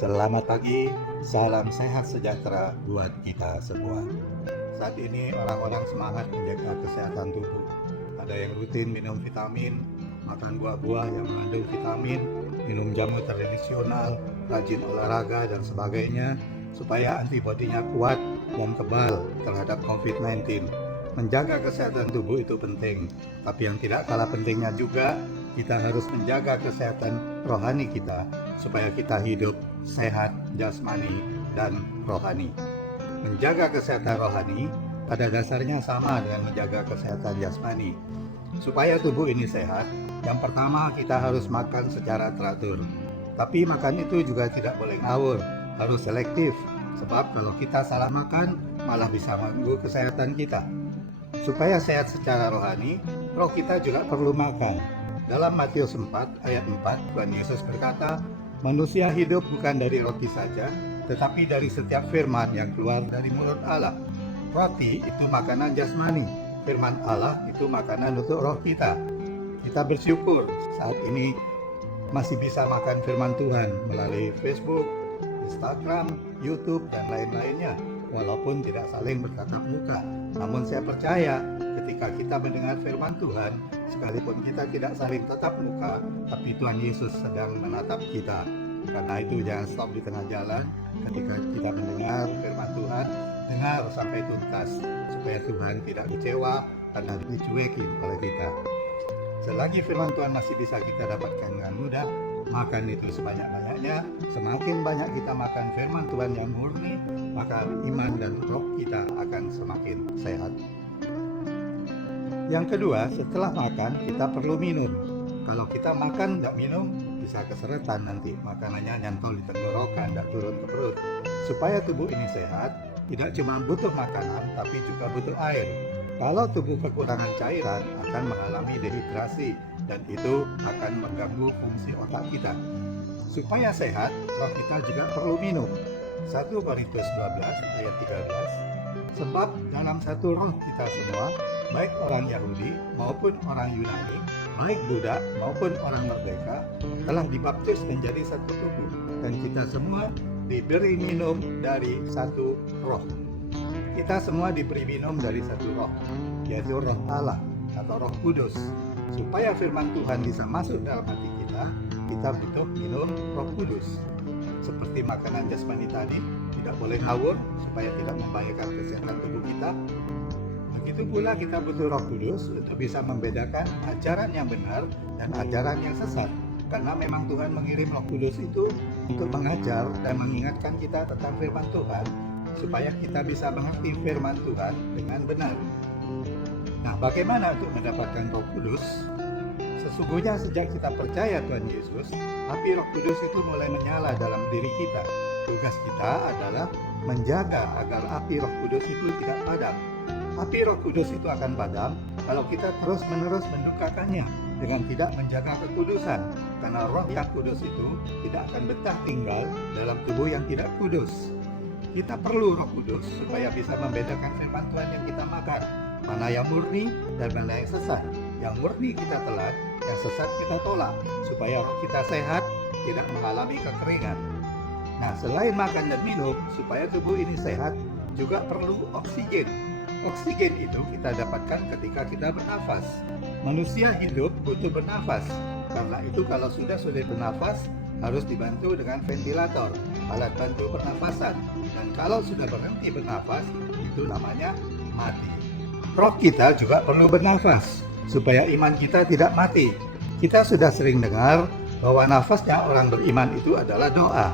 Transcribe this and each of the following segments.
Selamat pagi, salam sehat sejahtera buat kita semua. Saat ini orang-orang semangat menjaga kesehatan tubuh. Ada yang rutin minum vitamin, makan buah-buah yang mengandung vitamin, minum jamu tradisional, rajin olahraga dan sebagainya, supaya antibodinya kuat dan kebal terhadap COVID-19. Menjaga kesehatan tubuh itu penting, tapi yang tidak kalah pentingnya juga kita harus menjaga kesehatan rohani kita supaya kita hidup sehat jasmani dan rohani. Menjaga kesehatan rohani pada dasarnya sama dengan menjaga kesehatan jasmani. Supaya tubuh ini sehat, yang pertama kita harus makan secara teratur. Tapi makan itu juga tidak boleh ngawur, harus selektif. Sebab kalau kita salah makan, malah bisa mengganggu kesehatan kita. Supaya sehat secara rohani, roh kita juga perlu makan. Dalam Matius 4 ayat 4, Tuhan Yesus berkata, manusia hidup bukan dari roti saja, tetapi dari setiap firman yang keluar dari mulut Allah. Roti itu makanan jasmani, firman Allah itu makanan untuk roh kita. Kita bersyukur saat ini masih bisa makan firman Tuhan melalui Facebook, Instagram, YouTube, dan lain-lainnya. Walaupun tidak saling bertatap muka, namun saya percaya ketika kita mendengar firman Tuhan, sekalipun kita tidak saling tatap muka, tapi Tuhan Yesus sedang menatap kita. Karena itu jangan stop di tengah jalan. Ketika kita mendengar firman Tuhan, dengar sampai tuntas, supaya Tuhan tidak kecewa karena dicuekin oleh kita. Selagi firman Tuhan masih bisa kita dapatkan dengan mudah, makan itu sebanyak-banyaknya. Semakin banyak kita makan firman Tuhan yang murni, maka iman dan roh kita akan semakin sehat. Yang kedua, setelah makan kita perlu minum. Kalau kita makan tidak minum, bisa keseretan nanti. Makanannya nyantol di tenggorokan, tidak turun ke perut. Supaya tubuh ini sehat, tidak cuma butuh makanan, tapi juga butuh air. Kalau tubuh kekurangan cairan, akan mengalami dehidrasi, dan itu akan mengganggu fungsi otak kita. Supaya sehat, roh kita juga perlu minum. 1 Korintus 12 ayat 13. Sebab dalam satu roh kita semua, baik orang Yahudi maupun orang Yunani, baik budak maupun orang merdeka, telah dibaptis menjadi satu tubuh, dan kita semua diberi minum dari satu roh. Kita semua diberi minum dari satu roh, yaitu roh Allah atau roh kudus. Supaya firman Tuhan bisa masuk dalam hati kita butuh minum roh kudus. Seperti makanan jasmani tadi, tidak boleh ngawur supaya tidak membahayakan kesehatan tubuh kita. Begitu pula kita butuh roh kudus untuk bisa membedakan ajaran yang benar dan ajaran yang sesat. Karena memang Tuhan mengirim roh kudus itu untuk mengajar dan mengingatkan kita tentang firman Tuhan, supaya kita bisa mengerti firman Tuhan dengan benar. Nah, bagaimana untuk mendapatkan roh kudus? Sesungguhnya sejak kita percaya Tuhan Yesus, api roh kudus itu mulai menyala dalam diri kita. Tugas kita adalah menjaga agar api roh kudus itu tidak padam. Api roh kudus itu akan padam kalau kita terus-menerus mendukakannya dengan tidak menjaga kekudusan. Karena roh yang kudus itu tidak akan betah tinggal dalam tubuh yang tidak kudus. Kita perlu roh kudus supaya bisa membedakan firman Tuhan yang kita makan, mana yang murni dan mana yang sesat. Yang murni kita telan, yang sesat kita tolak, supaya roh kita sehat, tidak mengalami kekeringan. Nah, selain makan dan minum, supaya tubuh ini sehat, juga perlu oksigen. Oksigen itu kita dapatkan ketika kita bernafas. Manusia hidup butuh bernafas. Karena itu kalau sudah sulit bernafas, harus dibantu dengan ventilator, alat bantu pernafasan. Dan kalau sudah berhenti bernafas, itu namanya mati. Roh kita juga perlu bernafas, supaya iman kita tidak mati. Kita sudah sering dengar bahwa nafasnya orang beriman itu adalah doa.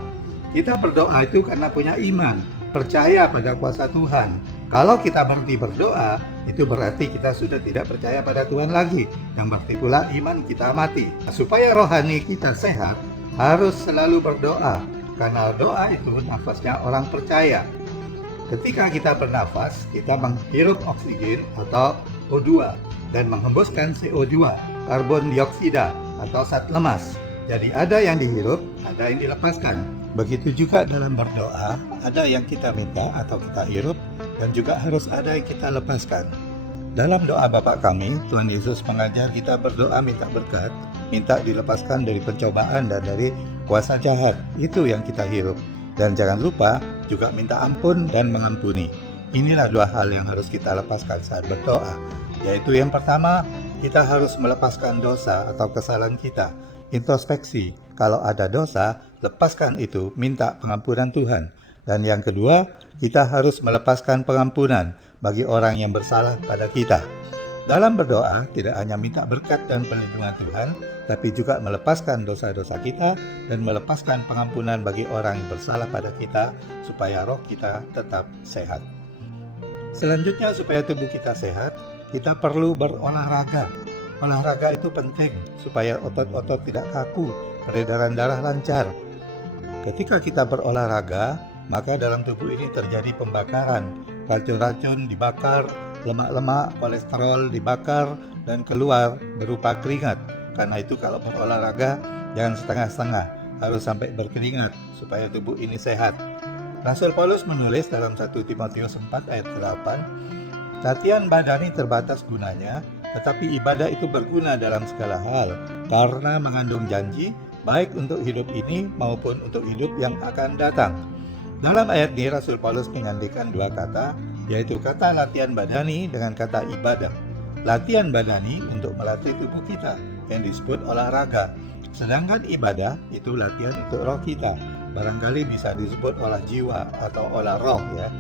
Kita berdoa itu karena punya iman, percaya pada kuasa Tuhan. Kalau kita berhenti berdoa, itu berarti kita sudah tidak percaya pada Tuhan lagi, yang berarti pula iman kita mati. Nah, supaya rohani kita sehat, harus selalu berdoa, karena doa itu nafasnya orang percaya. Ketika kita bernafas, kita menghirup oksigen atau O2 dan menghembuskan CO2, karbon dioksida atau zat lemas. Jadi ada yang dihirup, ada yang dilepaskan. Begitu juga dalam berdoa, ada yang kita minta atau kita hirup, dan juga harus ada yang kita lepaskan. Dalam doa Bapa kami, Tuhan Yesus mengajar kita berdoa minta berkat, minta dilepaskan dari pencobaan dan dari kuasa jahat, itu yang kita hirup. Dan jangan lupa juga minta ampun dan mengampuni. Inilah dua hal yang harus kita lepaskan saat berdoa, yaitu yang pertama, kita harus melepaskan dosa atau kesalahan kita. Introspeksi, kalau ada dosa, lepaskan itu, minta pengampunan Tuhan. Dan yang kedua, kita harus melepaskan pengampunan bagi orang yang bersalah pada kita. Dalam berdoa, tidak hanya minta berkat dan perlindungan Tuhan, tapi juga melepaskan dosa-dosa kita dan melepaskan pengampunan bagi orang yang bersalah pada kita, supaya roh kita tetap sehat. Selanjutnya, supaya tubuh kita sehat, kita perlu berolahraga. Olahraga itu penting, supaya otot-otot tidak kaku, peredaran darah lancar. Ketika kita berolahraga, maka dalam tubuh ini terjadi pembakaran, racun-racun dibakar, lemak-lemak, kolesterol dibakar dan keluar berupa keringat. Karena itu kalau berolahraga jangan setengah-setengah, harus sampai berkeringat supaya tubuh ini sehat. Rasul Paulus menulis dalam 1 Timotius 4 ayat 8, latihan badani terbatas gunanya, tetapi ibadah itu berguna dalam segala hal, karena mengandung janji baik untuk hidup ini maupun untuk hidup yang akan datang. Dalam ayat ini Rasul Paulus menyandikan dua kata, yaitu kata latihan badani dengan kata ibadah. Latihan badani untuk melatih tubuh kita yang disebut olahraga, sedangkan ibadah itu latihan untuk roh kita, barangkali bisa disebut olah jiwa atau olah roh ya.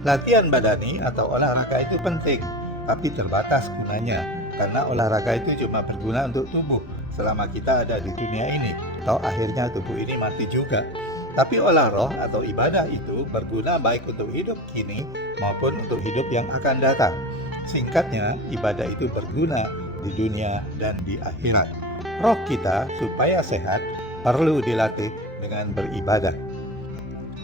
Latihan badani atau olahraga itu penting, tapi terbatas gunanya, karena olahraga itu cuma berguna untuk tubuh selama kita ada di dunia ini, atau akhirnya tubuh ini mati juga. Tapi olah roh atau ibadah itu berguna baik untuk hidup kini maupun untuk hidup yang akan datang. Singkatnya, ibadah itu berguna di dunia dan di akhirat. Roh kita supaya sehat perlu dilatih dengan beribadah.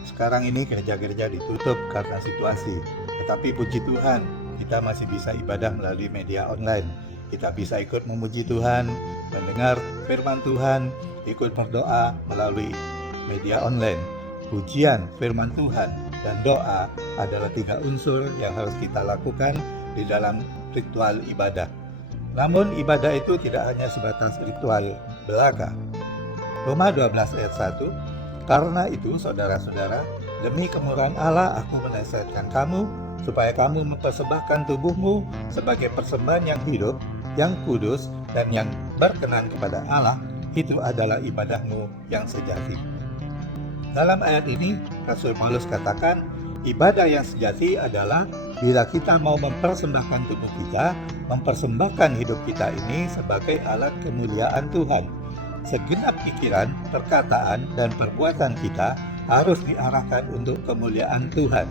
Sekarang ini gereja-gereja ditutup karena situasi, tetapi puji Tuhan, kita masih bisa ibadah melalui media online. Kita bisa ikut memuji Tuhan, mendengar firman Tuhan, ikut berdoa melalui media online. Pujian, firman Tuhan, dan doa adalah tiga unsur yang harus kita lakukan di dalam ritual ibadah. Namun ibadah itu tidak hanya sebatas ritual belaka. Roma 12 ayat 1, karena itu saudara-saudara, demi kemurahan Allah aku menasihatkan kamu, supaya kamu mempersembahkan tubuhmu sebagai persembahan yang hidup, yang kudus, dan yang berkenan kepada Allah. Itu adalah ibadahmu yang sejati. Dalam ayat ini, Rasul Paulus katakan, ibadah yang sejati adalah bila kita mau mempersembahkan tubuh kita, mempersembahkan hidup kita ini sebagai alat kemuliaan Tuhan. Segenap pikiran, perkataan, dan perbuatan kita harus diarahkan untuk kemuliaan Tuhan.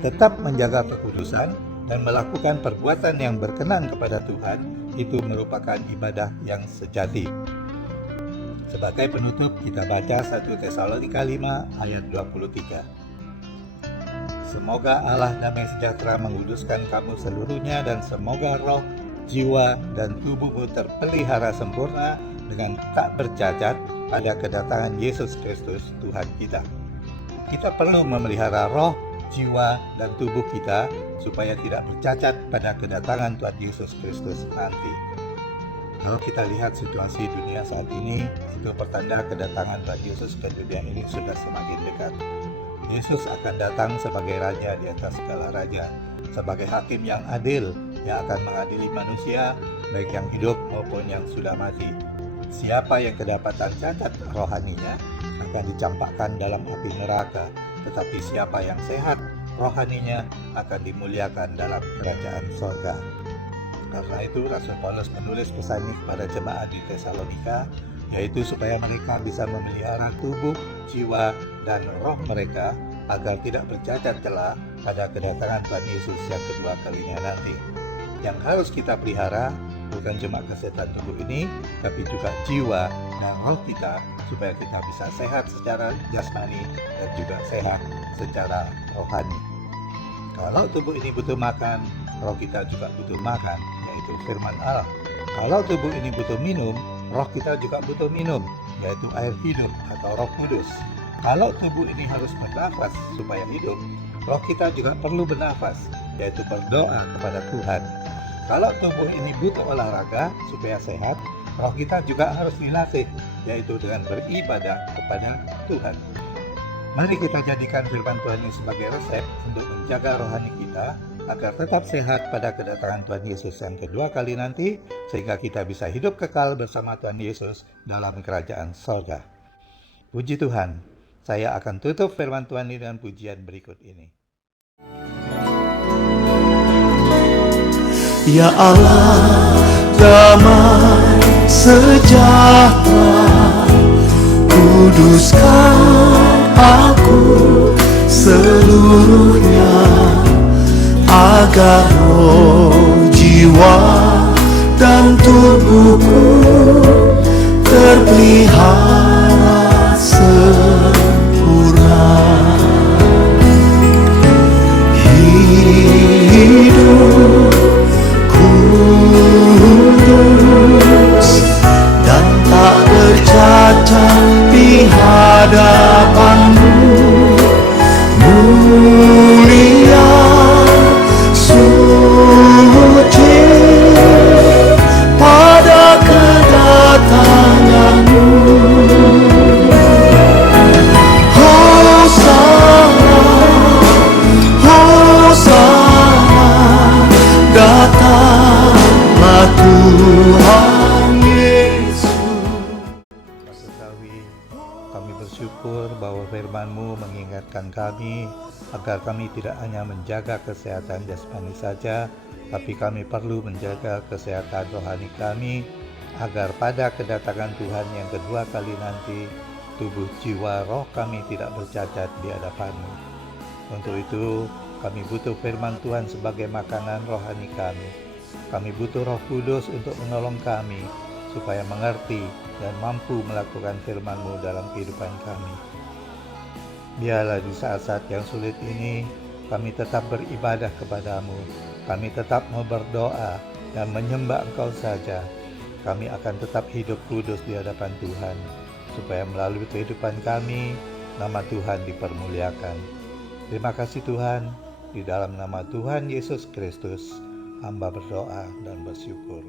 Tetap menjaga kekudusan dan melakukan perbuatan yang berkenan kepada Tuhan, itu merupakan ibadah yang sejati. Sebagai penutup, kita baca 1 Tesalonika 5 ayat 23. Semoga Allah damai sejahtera menguduskan kamu seluruhnya, dan semoga roh, jiwa, dan tubuhmu terpelihara sempurna dengan tak bercacat pada kedatangan Yesus Kristus Tuhan kita. Kita perlu memelihara roh, jiwa, dan tubuh kita supaya tidak bercacat pada kedatangan Tuhan Yesus Kristus nanti. Kalau kita lihat situasi dunia saat ini, itu pertanda kedatangan Tuhan Yesus ke dunia ini sudah semakin dekat. Yesus akan datang sebagai Raja di atas segala raja, sebagai Hakim yang adil yang akan mengadili manusia, baik yang hidup maupun yang sudah mati. Siapa yang kedapatan cacat rohaninya akan dicampakkan dalam api neraka, tetapi siapa yang sehat rohaninya akan dimuliakan dalam kerajaan sorga. Karena itu Rasul Paulus menulis pesan ini kepada jemaat di Tesalonika, yaitu supaya mereka bisa memelihara tubuh, jiwa, dan roh mereka agar tidak bercacat celah pada kedatangan Tuhan Yesus yang kedua kalinya nanti. Yang harus kita pelihara bukan cuma kesehatan tubuh ini, tapi juga jiwa dan roh kita, supaya kita bisa sehat secara jasmani dan juga sehat secara rohani. Kalau tubuh ini butuh makan, roh kita juga butuh makan, yaitu firman Allah. Kalau tubuh ini butuh minum, roh kita juga butuh minum, yaitu air hidup atau Roh Kudus. Kalau tubuh ini harus bernafas supaya hidup, roh kita juga perlu bernafas, yaitu berdoa kepada Tuhan. Kalau tubuh ini butuh olahraga supaya sehat, roh kita juga harus dilatih yaitu dengan beribadah kepada Tuhan. Mari kita jadikan firman Tuhan ini sebagai resep untuk menjaga rohani kita agar tetap sehat pada kedatangan Tuhan Yesus yang kedua kali nanti, sehingga kita bisa hidup kekal bersama Tuhan Yesus dalam kerajaan sorga. Puji Tuhan, saya akan tutup firman Tuhan ini dengan pujian berikut ini. Ya Allah, damai sejahtera, kuduskan aku seluruhnya, agar roh, jiwa, dan tubuhku terpelihara sempurna. Hidup kudus dan tak bercacat di hadapan-Mu, mulia, suci pada kedatangan-Mu. Hosana, Hosana, datanglah Tuhan Yesus. Kekasih, kami bersyukur bahwa firman-Mu mengingatkan kami agar kami tidak hanya menjaga kesehatan jasmani saja, tapi kami perlu menjaga kesehatan rohani kami, agar pada kedatangan Tuhan yang kedua kali nanti, tubuh, jiwa, roh kami tidak bercacat di hadapan-Mu. Untuk itu, kami butuh firman Tuhan sebagai makanan rohani kami. Kami butuh Roh Kudus untuk menolong kami, supaya mengerti dan mampu melakukan firman-Mu dalam kehidupan kami. Biarlah di saat-saat yang sulit ini, kami tetap beribadah kepada-Mu. Kami tetap mau berdoa dan menyembah Engkau saja. Kami akan tetap hidup kudus di hadapan Tuhan, supaya melalui kehidupan kami, nama Tuhan dipermuliakan. Terima kasih Tuhan, di dalam nama Tuhan Yesus Kristus, hamba berdoa dan bersyukur.